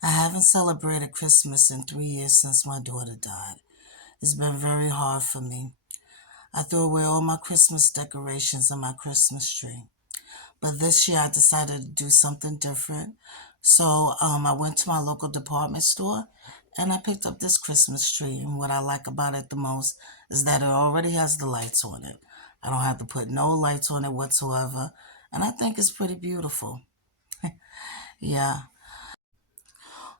I haven't celebrated Christmas in 3 years since my daughter died. It's been very hard for me. I threw away all my Christmas decorations and my Christmas tree. But this year I decided to do something different. So I went to my local department store and I picked up this Christmas tree. And what I like about it the most is that it already has the lights on it. I don't have to put no lights on it whatsoever. And I think it's pretty beautiful. Yeah.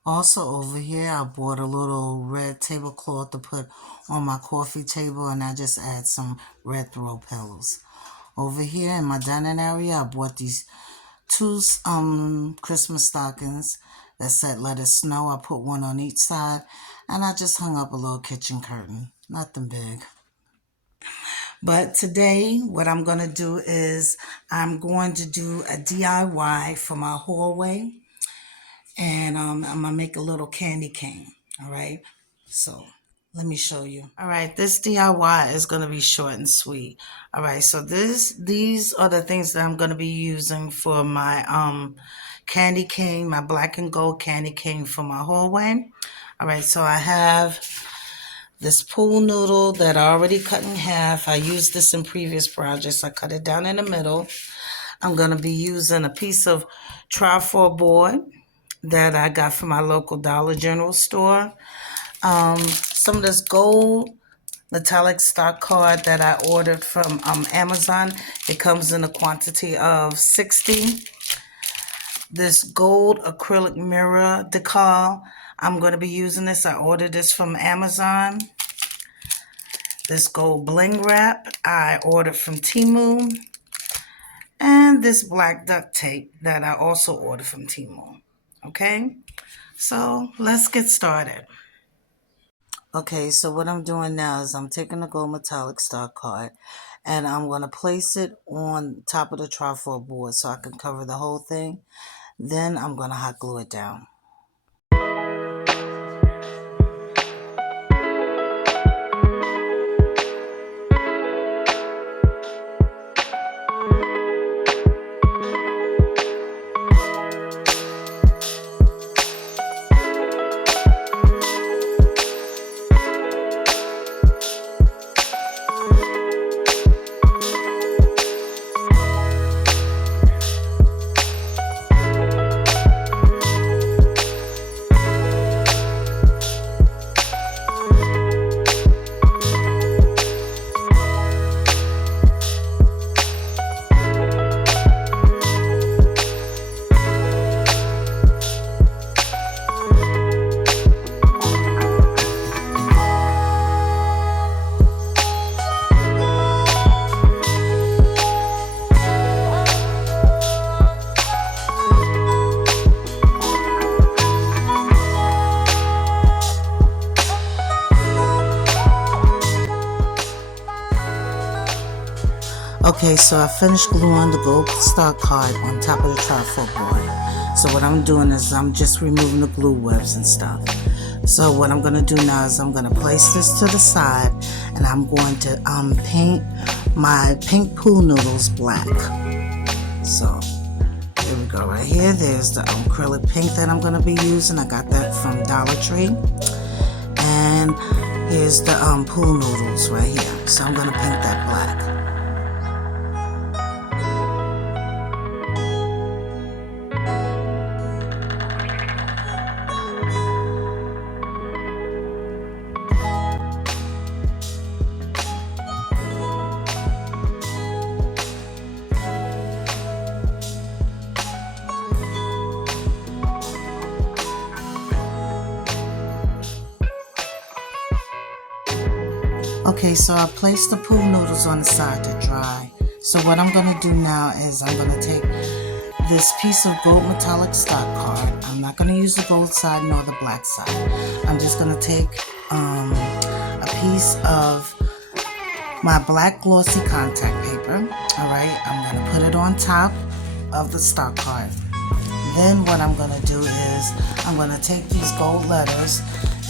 Also over here, I bought a little red tablecloth to put on my coffee table, and I just add some red throw pillows. Over here in my dining area, I bought these two Christmas stockings that said "Let It Snow." I put one on each side, and I just hung up a little kitchen curtain. Nothing big. But today, what I'm going to do is I'm going to do a DIY for my hallway, and I'm gonna make a little candy cane. All right, so let me show you. All right, this DIY is gonna be short and sweet. All right, so these are the things that I'm gonna be using for my candy cane, my black and gold candy cane for my hallway. All right, so I have this pool noodle that I already cut in half. I used this in previous projects. I cut it down in the middle. I'm going to be using a piece of trifoil board that I got from my local Dollar General store. Some of this gold metallic stock card that I ordered from Amazon. It comes in a quantity of 60. This gold acrylic mirror decal. I'm going to be using this. I ordered this from Amazon. This gold bling wrap I ordered from Temu. And this black duct tape that I also ordered from Temu. Okay, so let's get started. Okay, so what I'm doing now is I'm taking the gold metallic stock card and I'm going to place it on top of the trifoil board so I can cover the whole thing. Then I'm going to hot glue it down. Okay, so I finished gluing the gold stock card on top of the trifoil board. So what I'm doing is I'm just removing the glue webs and stuff. So what I'm going to do now is I'm going to place this to the side and I'm going to paint my pink pool noodles black. So here we go right here. There's the acrylic pink that I'm going to be using. I got that from Dollar Tree. And here's the pool noodles right here. So I'm going to paint that black. Okay, so I placed the pool noodles on the side to dry. So what I'm going to do now is I'm going to take this piece of gold metallic stock card. I'm not going to use the gold side nor the black side. I'm just going to take a piece of my black glossy contact paper. Alright, I'm going to put it on top of the stock card. Then what I'm going to do is I'm going to take these gold letters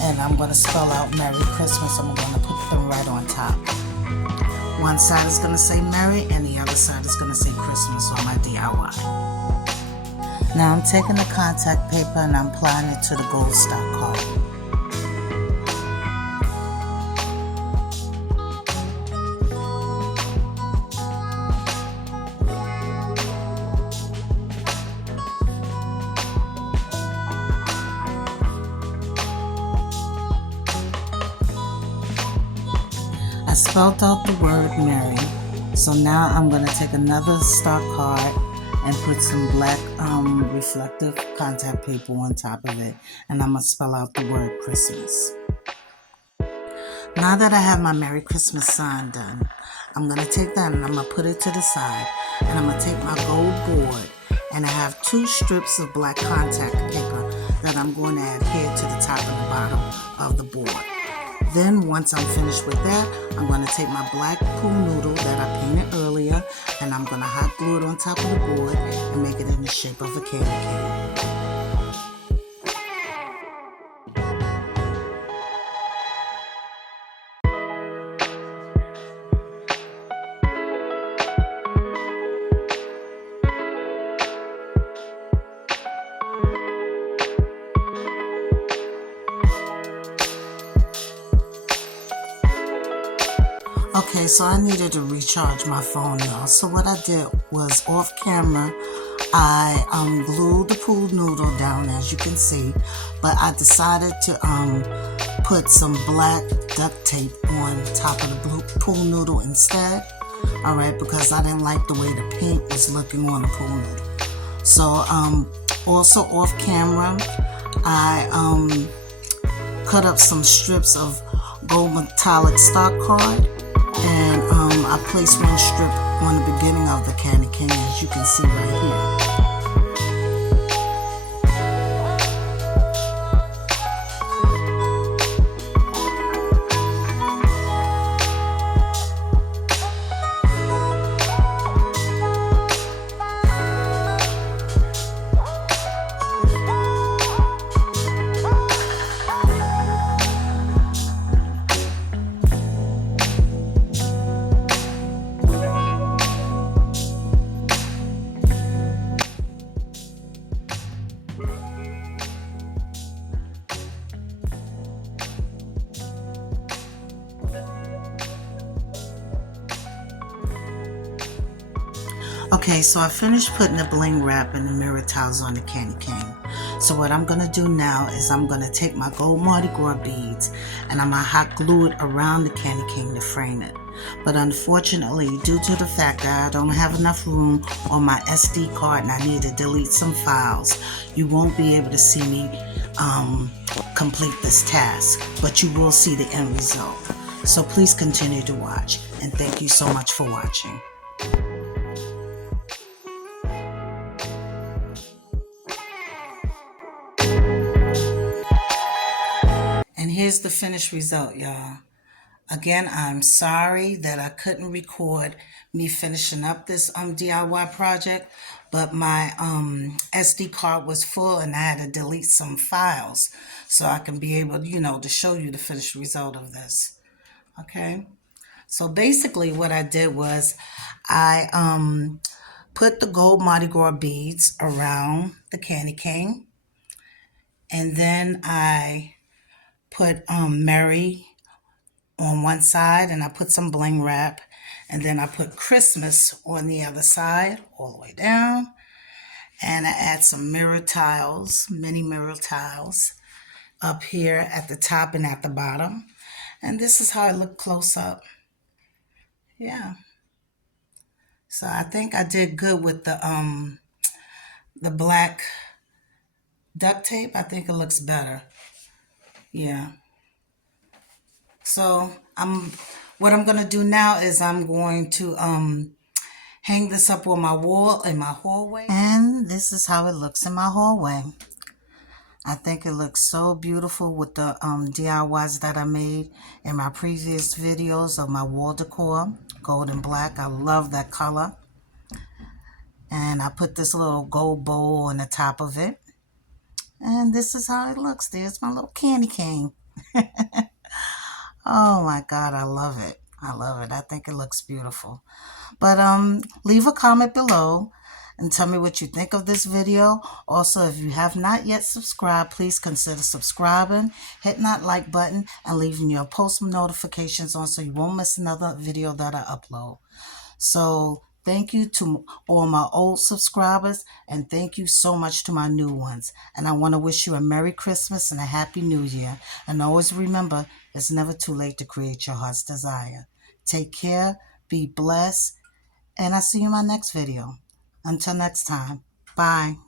and I'm going to spell out Merry Christmas. I'm going to put them right on top. One side is going to say Merry and the other side is going to say Christmas on my DIY. Now I'm taking the contact paper and I'm applying it to the gold stock card. I spelled out the word Mary. So now I'm going to take another stock card and put some black reflective contact paper on top of it. And I'm going to spell out the word Christmas. Now that I have my Merry Christmas sign done, I'm going to take that and I'm going to put it to the side. And I'm going to take my gold board and I have 2 strips of black contact paper that I'm going to adhere to the top and the bottom of the board. Then once I'm finished with that, I'm going to take my black pool noodle that I painted earlier and I'm going to hot glue it on top of the board and make it in the shape of a candy cane. Okay, so I needed to recharge my phone, y'all. So what I did was off camera, I glued the pool noodle down, as you can see, but I decided to put some black duct tape on top of the pool noodle instead. All right, because I didn't like the way the paint was looking on the pool noodle. So also off camera, I cut up some strips of gold metallic stock card. And I placed one strip on the beginning of the candy cane, as you can see right here. Okay, so I finished putting the bling wrap and the mirror tiles on the candy cane. So what I'm going to do now is I'm going to take my gold Mardi Gras beads and I'm going to hot glue it around the candy cane to frame it. But unfortunately, due to the fact that I don't have enough room on my SD card and I need to delete some files, you won't be able to see me complete this task, but you will see the end result. So please continue to watch, and thank you so much for watching. And here's the finished result, y'all. Again, I'm sorry that I couldn't record me finishing up this DIY project, but my SD card was full and I had to delete some files so I can be able, to show you the finished result of this. Okay? So basically what I did was I put the gold Mardi Gras beads around the candy cane, and then I put Mary on one side, and I put some bling wrap, and then I put Christmas on the other side all the way down, and I add some mirror tiles, mini mirror tiles up here at the top and at the bottom, and this is how it looked close up. Yeah, so I think I did good with the black duct tape. I think it looks better. Yeah. So what I'm gonna do now is I'm going to hang this up on my wall in my hallway. And this is how it looks in my hallway. I think it looks so beautiful with the DIYs that I made in my previous videos of my wall decor, gold and black. I love that color. And I put this little gold bowl on the top of it. And this is how it looks. There's my little candy cane. Oh my God, I love it. I love it. I think it looks beautiful. But leave a comment below and tell me what you think of this video. Also, if you have not yet subscribed, please consider subscribing, hitting that like button, and leaving your post notifications on so you won't miss another video that I upload. So thank you to all my old subscribers, and thank you so much to my new ones. And I want to wish you a Merry Christmas and a Happy New Year. And always remember, it's never too late to create your heart's desire. Take care, be blessed, and I'll see you in my next video. Until next time, bye.